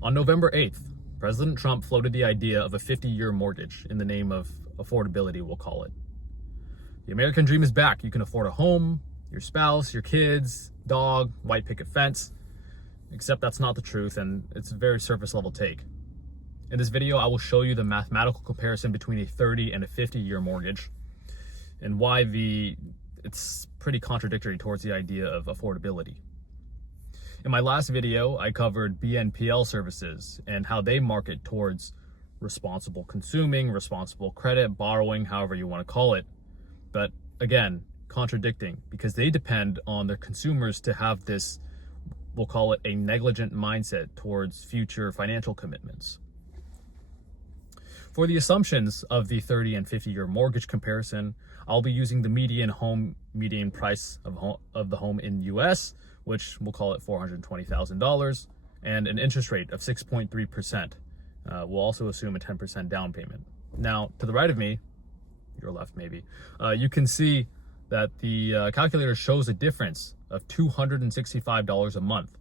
On November 8th, President Trump floated the idea of a 50-year mortgage in the name of affordability, we'll call it. The American dream is back. You can afford a home, your spouse, your kids, dog, white picket fence. Except that's not the truth, and it's a very surface level take. In this video, I will show you the mathematical comparison between a 30 and a 50-year mortgage and why it's pretty contradictory towards the idea of affordability. In my last video, I covered BNPL services and how they market towards responsible consuming, responsible credit, borrowing, however you want to call it. But again, contradicting, because they depend on their consumers to have this, we'll call it a negligent mindset towards future financial commitments. For the assumptions of the 30 and 50-year mortgage comparison, I'll be using the median price of the home in US, which we'll call it $420,000, and an interest rate of 6.3%. We'll also assume a 10% down payment. Now, to the right of me, your left maybe, you can see that the calculator shows a difference of $265 a month.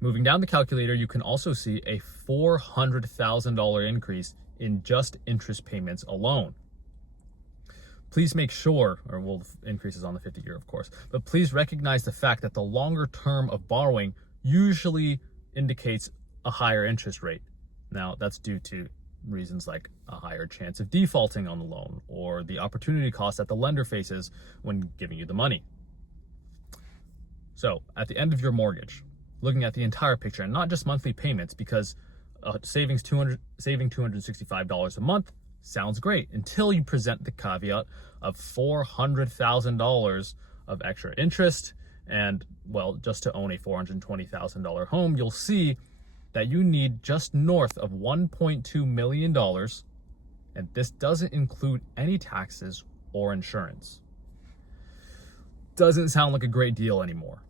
Moving down the calculator, you can also see a $400,000 increase in just interest payments alone. Please make sure, or we'll increases on the 50-year, of course, but please recognize the fact that the longer term of borrowing usually indicates a higher interest rate. Now, that's due to reasons like a higher chance of defaulting on the loan or the opportunity cost that the lender faces when giving you the money. So, at the end of your mortgage, looking at the entire picture and not just monthly payments, because saving $265 a month sounds great until you present the caveat of $400,000 of extra interest. And well, just to own a $420,000 home, you'll see that you need just north of $1.2 million. And this doesn't include any taxes or insurance. Doesn't sound like a great deal anymore.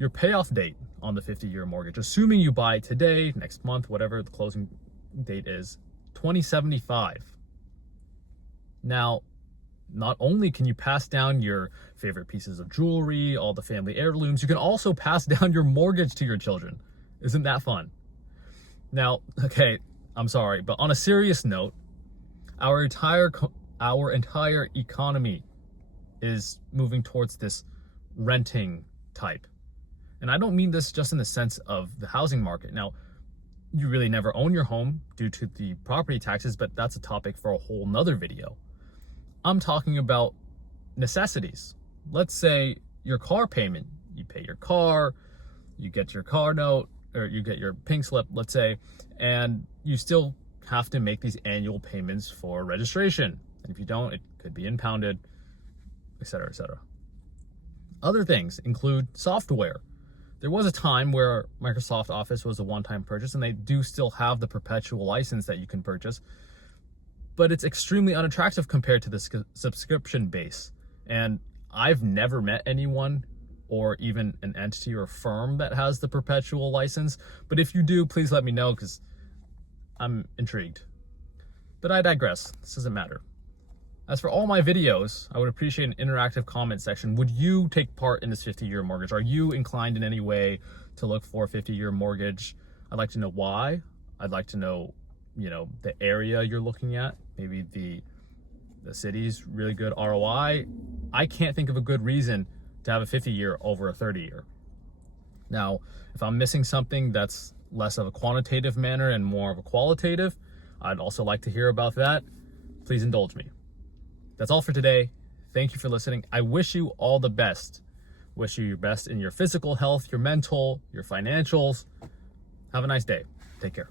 Your payoff date on the 50-year mortgage, assuming you buy today, next month, whatever the closing date is, 2075. Now, not only can you pass down your favorite pieces of jewelry, all the family heirlooms, you can also pass down your mortgage to your children. Isn't that fun? Now, okay, I'm sorry, but on a serious note, our entire economy is moving towards this renting type. And I don't mean this just in the sense of the housing market. Now, you really never own your home due to the property taxes, but that's a topic for a whole nother video. I'm talking about necessities. Let's say your car payment, you pay your car, you get your car note, or you get your pink slip, let's say, and you still have to make these annual payments for registration. And if you don't, it could be impounded, etc., etc. Other things include software. There was a time where Microsoft Office was a one-time purchase, and they do still have the perpetual license that you can purchase, but it's extremely unattractive compared to the subscription base. And I've never met anyone or even an entity or firm that has the perpetual license, but if you do, please let me know, because I'm intrigued. But I digress. This doesn't matter. As for all my videos, I would appreciate an interactive comment section. Would you take part in this 50-year mortgage? Are you inclined in any way to look for a 50-year mortgage? I'd like to know why. I'd like to know, the area you're looking at. Maybe the city's really good ROI. I can't think of a good reason to have a 50-year over a 30-year. Now, if I'm missing something that's less of a quantitative manner and more of a qualitative, I'd also like to hear about that. Please indulge me. That's all for today. Thank you for listening. I wish you all the best. Wish you your best in your physical health, your mental, your financials. Have a nice day. Take care.